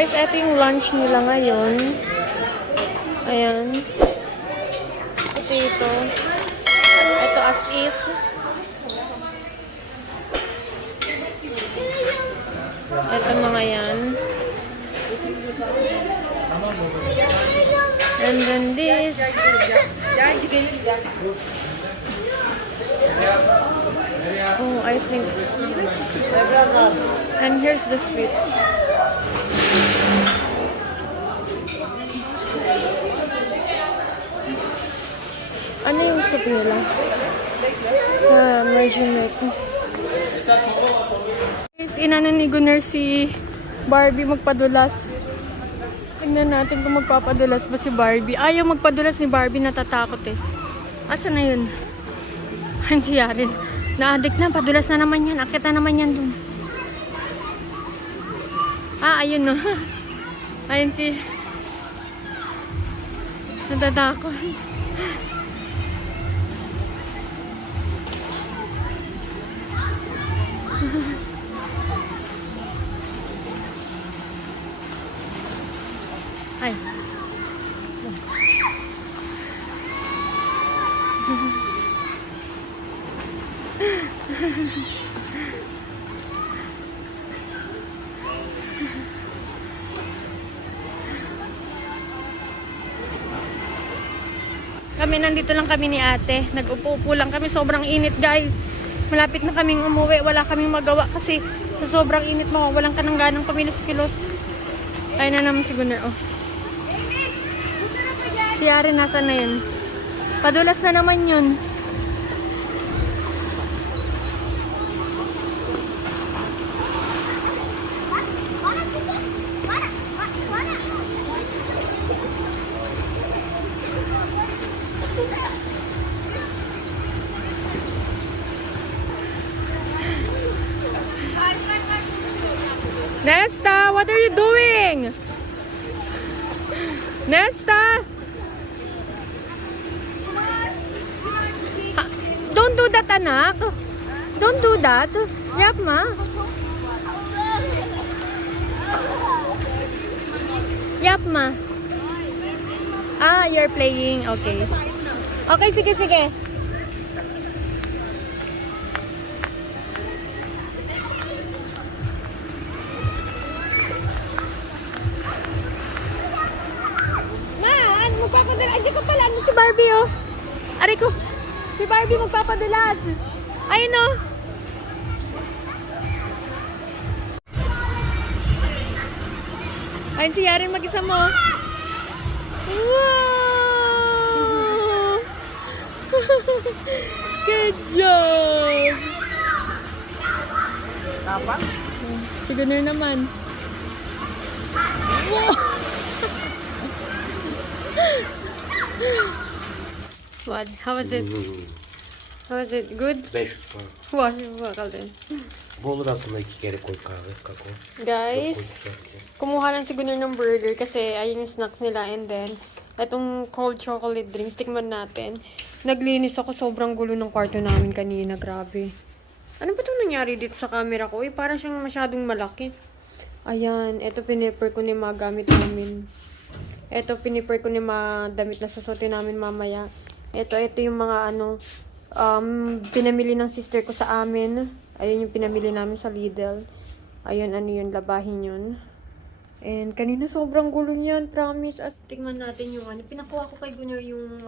Guys, ito yung lunch nila ngayon. Ayan. Ito. Ito as is. Ito mga yan. And then this. Oh, I think. And here's the sweets. Ano yung soup nila? Marginate. Inano ni Gunnar si Barbie magpadulas. Tingnan natin kung magpapadulas ba si Barbie. Ayaw magpadulas ni Barbie, natatakot eh. Asa na yun? Ayan si Yarin. Na-addict na, padulas na naman yan. Akit na naman yan dun. Ayun no. Ayun si... Natatakot. Ay. Kami nandito lang kami ni ate. Nag-upo-upo lang kami. Sobrang init, guys. Malapit na kaming umuwi. Wala kaming magawa kasi sa sobrang init mo, walang ka ng ganang pamilos-kilos. Ayun na naman si Gunnar, oh. Si Yari, nasa na yun? Padulas na naman yun. Nesta, what are you doing? Nesta! Don't do that, anak. Don't do that. Yapma. Yapma. You're playing. Okay. Okay, sige, sige. Magpapadala. Andiyan ka pala. Ano si Barbie, oh. Aray ko. Si Barbie magpapadalas. Ayun, oh. Ayun si Yarin mag-isa mo. Wow! Good job! Dapat? Si Gunnar naman. Wow! What? How was it? How was it? Good? 500 puan. Vay bakalım. Bu olur aslında 2 kere koy kahve, kakao. Guys, kumuha lang si Gunnar ng burger kasi ayun yung snacks nila, and then itong cold chocolate drinks, tikman natin. Naglinis ako, sobrang gulo ng kwarto namin kanina, grabe. Ano ba itong nangyari dito sa camera ko? Parang siyang masyadong malaki. Ayan, ito piniper ko ni mga gamit namin. Ito piniper ko ni mga damit na susutin namin mamaya. Ito yung mga pinamili ng sister ko sa amin. Ayun yung pinamili namin sa Lidl. Ayun, yun, labahin yun. And kanina sobrang gulo niyan, promise. As tingnan natin yung pinakuha ko kay Gunnar yung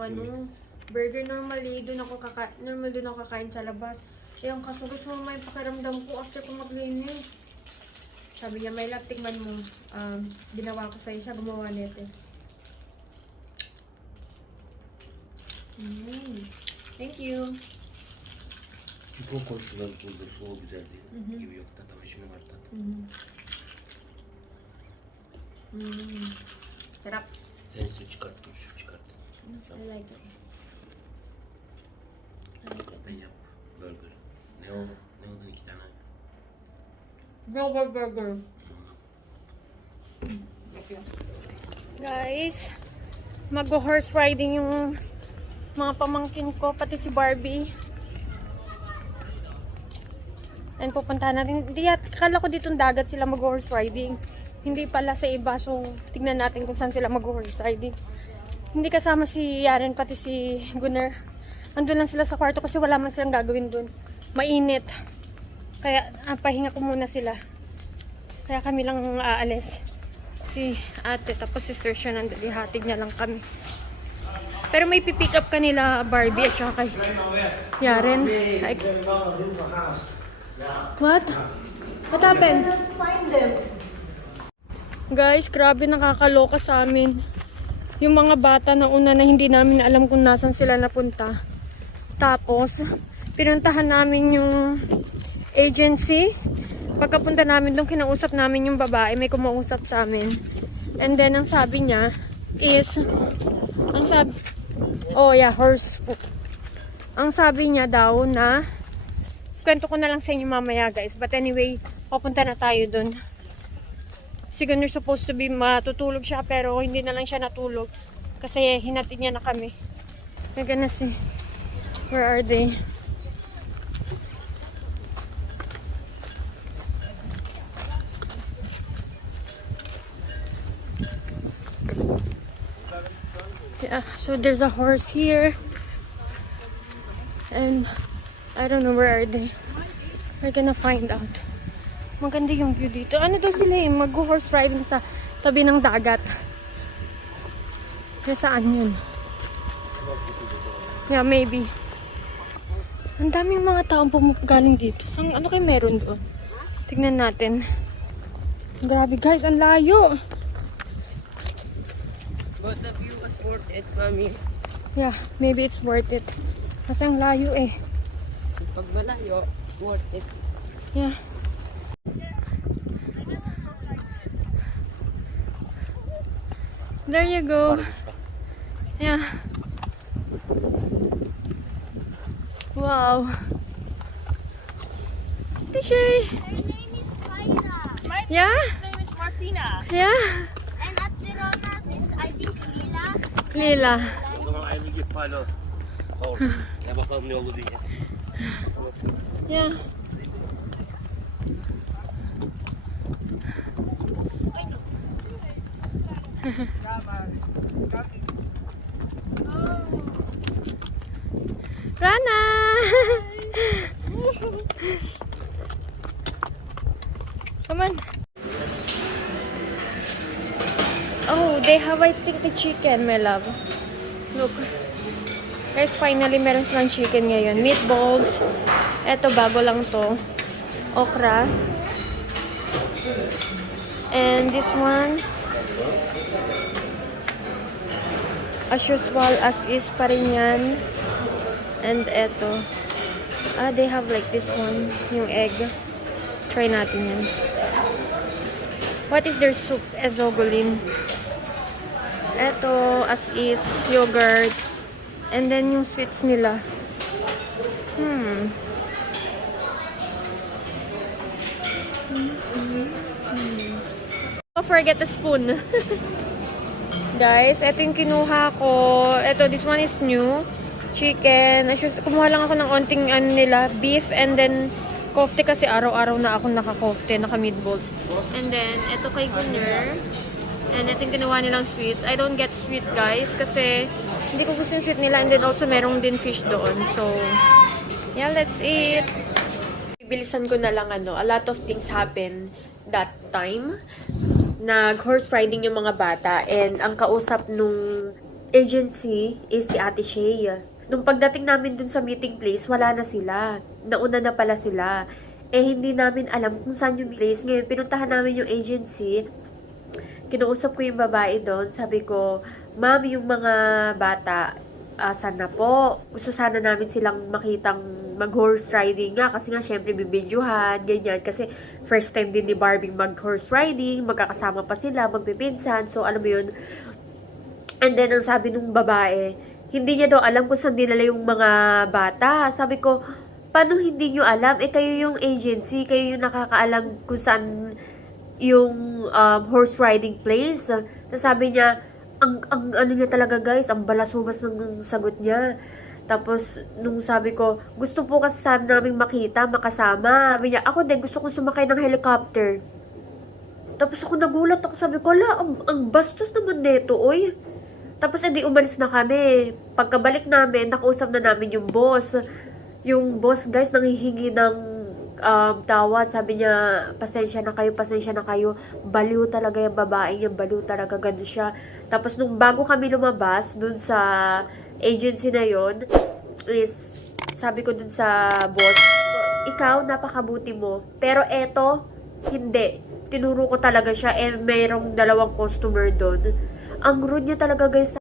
burger. Normally, doon ako kakain sa labas. Yung kaso gusto mo may pakiramdam ko after ko maglinis. Sabi niya, may love, tingnan mo. Ginawa ko sa'yo siya, gumawa nito. Thank you. Bu koşular burada soğuk güzel değil. Gibi yok tadı hoşuma var tadı. Sarap. Sen su çıkart, turşu çıkart. I like it. Ben yap. Burger. Ne oldu? Ne oldu 2 tane? Burger. Guys, mag-horse riding yung mga pamangkin ko, pati si Barbie. And pupuntahan natin. Kala ko ditong dagat sila mag-horse riding. Hindi pala sa iba. So, tignan natin kung saan sila mag-horse riding. Hindi kasama si Yaren, pati si Gunnar. Andun lang sila sa kwarto kasi wala man silang gagawin dun. Mainit. Kaya, pahinga ko muna sila. Kaya kami lang aalis. Si ate, tapos si Sir siya nandun. Ihatid niya lang kami. Pero may pipick up kanila Barbie at saka kay Yaren. Like, what? What happened? Guys, grabe nakakaloka sa amin. Yung mga bata na una na hindi namin alam kung nasan sila napunta. Tapos, pinuntahan namin yung agency. Pagkapunta namin doon, kinausap namin yung babae. May kumausap sa amin. And then, ang sabi niya is, horse. Ang sabi niya daw na, kwento ko na lang sa inyo mamaya guys. But anyway, papunta na tayo doon. Siguro supposed to be matutulog siya pero hindi na lang siya natulog kasi hinatid niya na kami. We're gonna see. Where are they? Yeah, so there's a horse here. And I don't know where are they. We're gonna find out. Maganda yung view dito. Ano daw sila eh? Mag-horse riding sa tabi ng dagat. Saan yun? Yeah, maybe. Ang daming mga taong pumugaling dito. Ano kayo meron doon? Tignan natin. Grabe guys, ang layo. But the view was worth it, Mami. Yeah, maybe it's worth it. Kasi ang layo eh. Pag malayo, worth it. Yeah. There you go. Yeah. Wow. Tishay. Her name is Myra. Yeah? His name is Martina. Yeah. And at the Ronas is, I think, Lila. Lila. O zaman aynı gibi payla. Olur. Ya bakalım ne oldu diye. Yeah. Rana! Come on. Oh, they have, I think, the chicken, my love. Look. Guys, finally, meron silang chicken ngayon. Meatballs. Eto, bago lang to. Okra. And this one, as usual, as is pa rin yan. And eto. They have like this one. Yung egg. Try natin yan. What is their soup? Ezogolin. Eto, as is, yogurt. And then yung sweets nila. Don't forget the spoon. Guys, ito yung kinuha ko. Ito, this one is new. Chicken. Kumuha lang ako ng onting nila, beef, and then kofte kasi araw-araw na ako naka-kofte, naka-meatballs. And then, ito kay Gunnar. And ito yung kinuha nilang sweets. I don't get sweet, guys, kasi hindi ko gusto yung sweet nila. And then also, merong din fish doon. So, yeah, let's eat. Bilisan ko na lang, a lot of things happen that time. Nag-horse riding yung mga bata. And ang kausap nung agency is si Ate Shay. Nung pagdating namin dun sa meeting place, wala na sila. Nauna na pala sila. Hindi namin alam kung saan yung place. Ngayon, pinuntahan namin yung agency. Kinuusap ko yung babae doon. Sabi ko, ma'am, yung mga bata, asan na po? Gusto sana namin silang makitang mag-horse riding nga. Kasi nga, syempre, bibidyohan, ganyan. Kasi, first time din ni Barbie mag-horse riding. Magkakasama pa sila, magpipinsan. So, alam mo yun. And then, ang sabi nung babae, hindi niya daw alam kung saan dinala yung mga bata. Sabi ko, paano hindi niyo alam? Kayo yung agency, kayo yung nakakaalam kung saan yung horse riding place. Sabi niya, ang ano niya talaga guys, ang balasubas ng sagot niya. Tapos, nung sabi ko, gusto po kasi sana naming makita, makasama. Sabi niya, ako din, gusto kong sumakay ng helicopter. Tapos ako nagulat ako, sabi ko, ala, ang bastos naman neto, oy. Tapos edi umalis na kami. Pagkabalik namin, nakausap na namin yung boss. Yung boss, guys, nanghihingi ng tawad. Sabi niya, pasensya na kayo. Baliw talaga yung babae niya, baliw talaga, ganun siya. Tapos nung bago kami lumabas, dun sa agency na yon is, sabi ko dun sa boss, ikaw, napakabuti mo. Pero eto, hindi. Tinuro ko talaga siya, mayroong 2 customer doon. Ang rude niya talaga, guys.